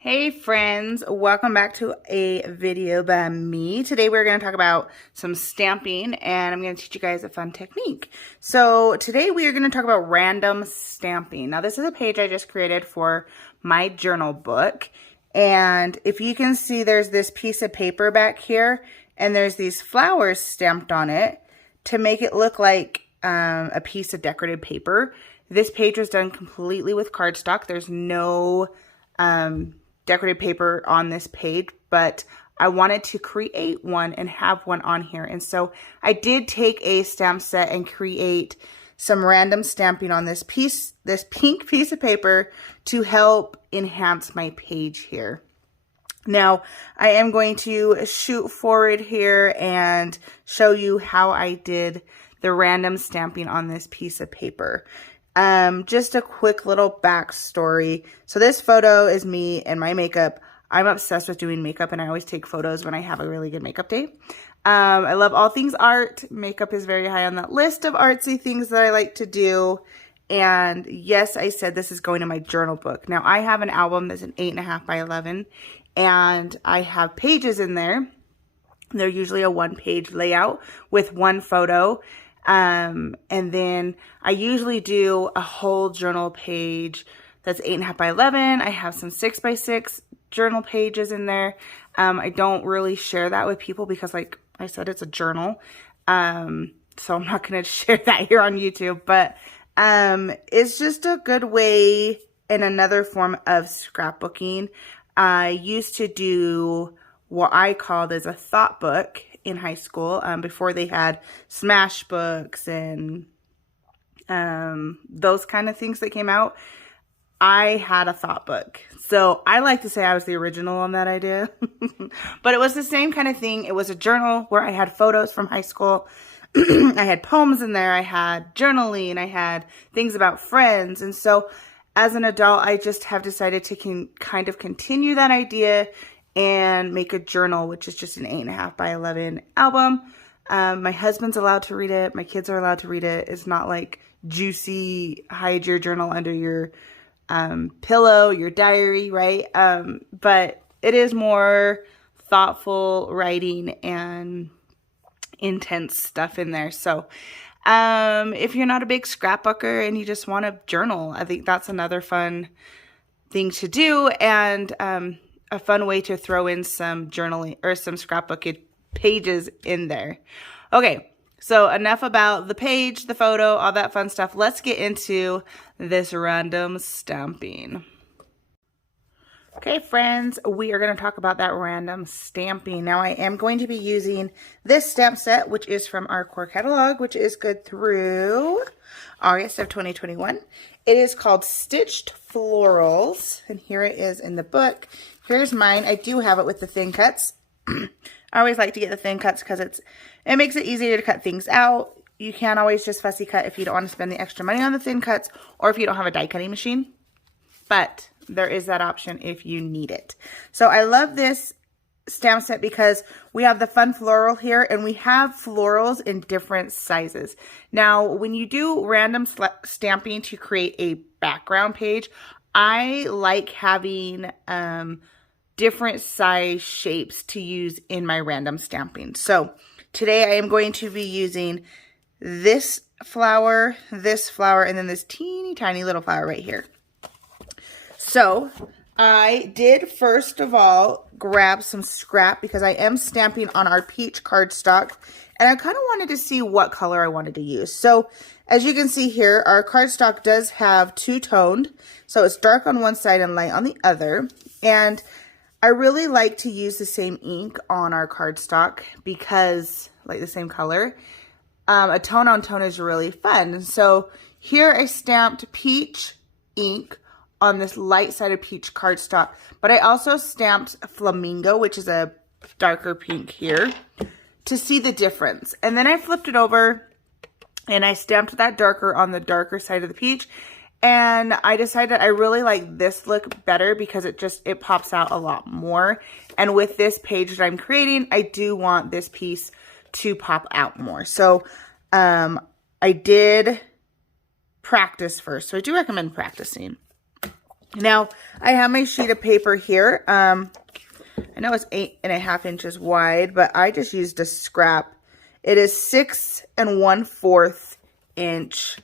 Hey friends, welcome back to a video by me. Today we're going to talk about some stamping and I'm going to teach you guys a fun technique. So today we are going to talk about random stamping. Now this is a page I just created for my journal book, and if you can see, there's this piece of paper back here and there's these flowers stamped on it to make it look like a piece of decorative paper. This page was done completely with cardstock. There's no decorative paper on this page, but I wanted to create one and have one on here. And so I did take a stamp set and create some random stamping on this pink piece of paper to help enhance my page here. Now, I am going to shoot forward here and show you how I did the random stamping on this piece of paper. Just a quick little backstory. So this photo is me and my makeup. I'm obsessed with doing makeup and I always take photos when I have a really good makeup day. I love all things art. Makeup is very high on that list of artsy things that I like to do. And yes, I said this is going in my journal book. Now I have an album that's an 8.5 by 11 and I have pages in there. They're usually a 1-page layout with one photo. And then I usually do a whole journal page that's 8.5 by 11. I have some 6 by 6 journal pages in there. I don't really share that with people because, like I said, it's a journal. So I'm not going to share that here on YouTube, but, it's just a good way and another form of scrapbooking. I used to do what I called as a thought book in high school, before they had smash books and those kind of things that came out. I had a thought book. So I like to say I was the original on that idea. But it was the same kind of thing. It was a journal where I had photos from high school. I had poems in there. I had journaling. I had things about friends. And so as an adult, I just have decided to kind of continue that idea and make a journal, which is just an 8.5 by 11 album. My husband's allowed to read it. My kids are allowed to read it. It's not like juicy, hide your journal under your pillow, your diary, right? But it is more thoughtful writing and intense stuff in there. So if you're not a big scrapbooker and you just want to journal, I think that's another fun thing to do. And a fun way to throw in some journaling or some scrapbooking pages in there. Okay, so enough about the page, the photo, all that fun stuff. Let's get into this random stamping. Okay, friends, we are going to talk about that random stamping. Now, I am going to be using this stamp set, which is from our core catalog, which is good through August of 2021. It is called Stitched Florals, and here it is in the book. Here's mine. I do have it with the thin cuts. I always like to get the thin cuts because it makes it easier to cut things out. You can't always just fussy cut if you don't want to spend the extra money on the thin cuts or if you don't have a die cutting machine. But there is that option if you need it. So I love this stamp set because we have the fun floral here and we have florals in different sizes. Now, when you do random stamping to create a background page, I like having different size shapes to use in my random stamping. So today I am going to be using this flower, and then this teeny tiny little flower right here. So I did first of all grab some scrap because I am stamping on our peach cardstock and I kind of wanted to see what color I wanted to use. So as you can see here, our cardstock does have two-toned, so it's dark on one side and light on the other. And I really like to use the same ink on our cardstock because, like the same color, a tone on tone is really fun. So here I stamped peach ink on this light side of peach cardstock, but I also stamped flamingo, which is a darker pink here, to see the difference. And then I flipped it over and I stamped that darker on the darker side of the peach. And I decided I really like this look better because it pops out a lot more. And with this page that I'm creating, I do want this piece to pop out more. So I did practice first. So I do recommend practicing. Now, I have my sheet of paper here. I know it's 8.5 inches wide, but I just used a scrap. It is 6 1/4 inch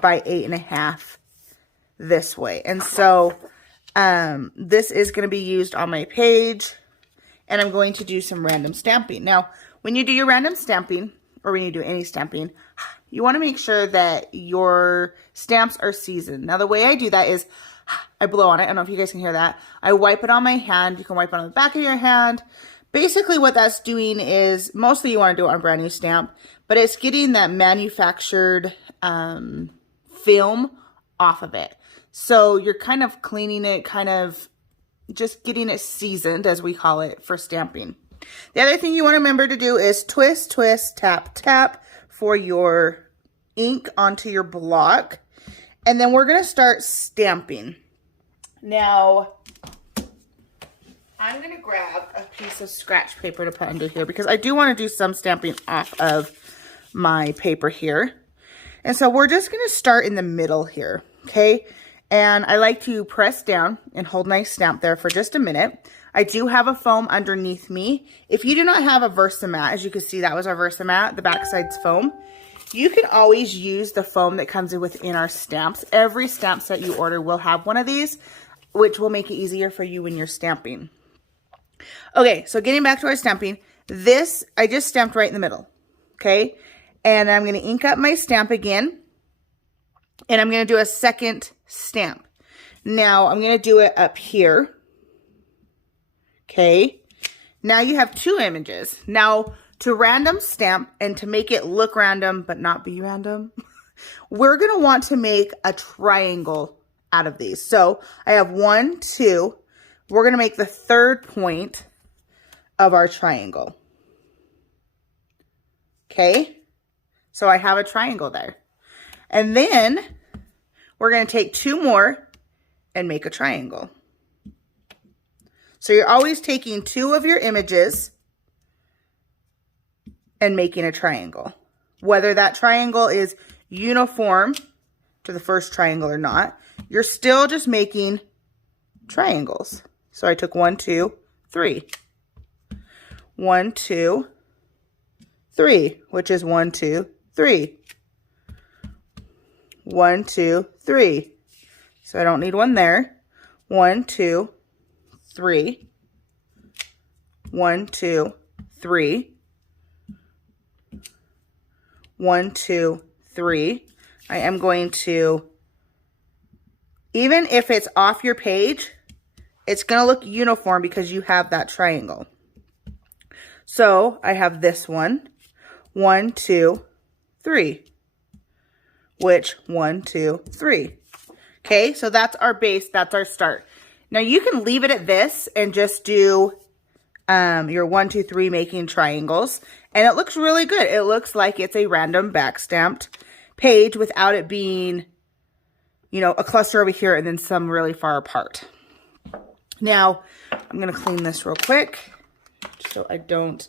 by 8.5 this way. And so, this is going to be used on my page, and I'm going to do some random stamping. Now, when you do your random stamping, or when you do any stamping, you want to make sure that your stamps are seasoned. Now, the way I do that is I blow on it. I don't know if you guys can hear that. I wipe it on my hand. You can wipe it on the back of your hand. Basically, what that's doing is, mostly you want to do it on a brand new stamp, but it's getting that manufactured film off of it. So you're kind of cleaning it, kind of just getting it seasoned, as we call it, for stamping. The other thing you want to remember to do is twist, twist, tap, tap for your ink onto your block. And then we're going to start stamping. Now, I'm going to grab a piece of scratch paper to put under here because I do want to do some stamping off of my paper here. And so we're just going to start in the middle here, okay? And I like to press down and hold my stamp there for just a minute. I do have a foam underneath me. If you do not have a Versamat, as you can see, that was our Versamat, the backside's foam. You can always use the foam that comes in within our stamps. Every stamp set you order will have one of these, which will make it easier for you when you're stamping. Okay, so getting back to our stamping, this, I just stamped right in the middle, okay? And I'm going to ink up my stamp again, and I'm going to do a second stamp. Now, I'm going to do it up here, okay? Now you have two images. Now, to random stamp and to make it look random but not be random, we're going to want to make a triangle out of these. So I have 1, 2. We're going to make the third point of our triangle. Okay? So I have a triangle there. And then we're going to take 2 more and make a triangle. So you're always taking 2 of your images and making a triangle. Whether that triangle is uniform to the first triangle or not, you're still just making triangles. So I took 1, 2, 3. 1, 2, 3, which is 1, 2, 3. 1, 2, 3. So I don't need one there. 1, 2, 3. 1, 2, 3. 1, 2, 3. I am going to, even if it's off your page, it's going to look uniform because you have that triangle. So I have this one, 1, 2, 3, which 1, 2, 3. Okay, so that's our base, that's our start. Now you can leave it at this and just do your 1, 2, 3 making triangles, and it looks really good. It looks like it's a random back stamped page without it being, you know, a cluster over here and then some really far apart. Now, I'm going to clean this real quick so I don't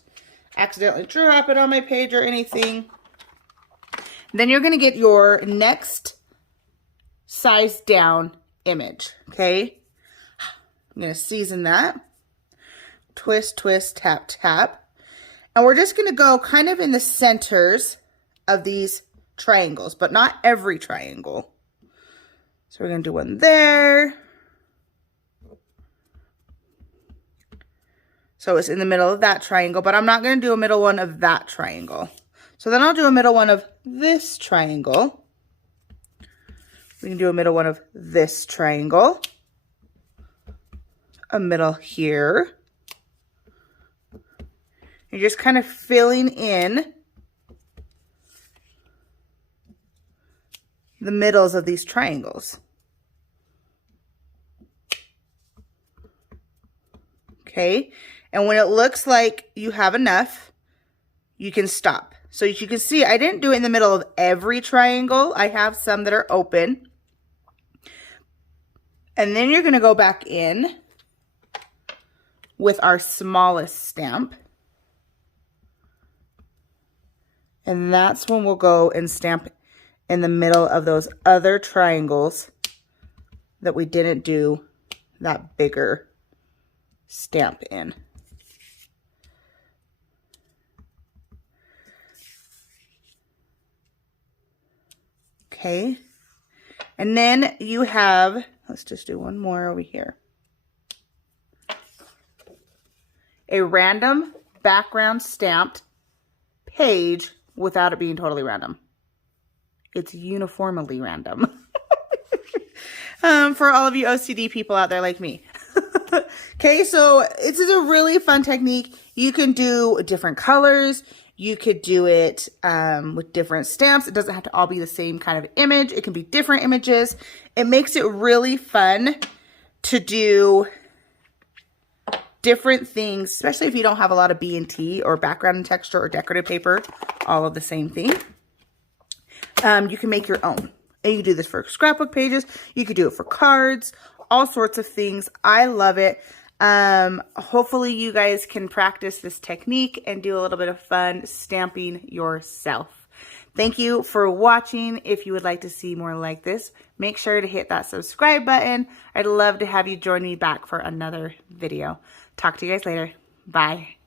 accidentally drop it on my page or anything. Then you're going to get your next size down image, okay? I'm going to season that. Twist, twist, tap, tap. And we're just going to go kind of in the centers of these triangles, but not every triangle. So we're going to do one there. So it's in the middle of that triangle, but I'm not going to do a middle one of that triangle. So then I'll do a middle one of this triangle. We can do a middle one of this triangle. A middle here. You're just kind of filling in the middles of these triangles. Okay, and when it looks like you have enough, you can stop. So as you can see, I didn't do it in the middle of every triangle. I have some that are open. And then you're going to go back in with our smallest stamp. And that's when we'll go and stamp in the middle of those other triangles that we didn't do that bigger stamp in. Okay. And then you have, let's just do one more over here. A random background stamped page without it being totally random. It's uniformly random. For all of you OCD people out there like me. Okay, so it's a really fun technique. You can do different colors. You could do it with different stamps. It doesn't have to all be the same kind of image. It can be different images. It makes it really fun to do different things, especially if you don't have a lot of B&T or background and texture or decorative paper, all of the same thing. You can make your own. And you can do this for scrapbook pages. You could do it for cards, all sorts of things. I love it. Hopefully you guys can practice this technique and do a little bit of fun stamping yourself. Thank you for watching. If you would like to see more like this, make sure to hit that subscribe button. I'd love to have you join me back for another video. Talk to you guys later. Bye.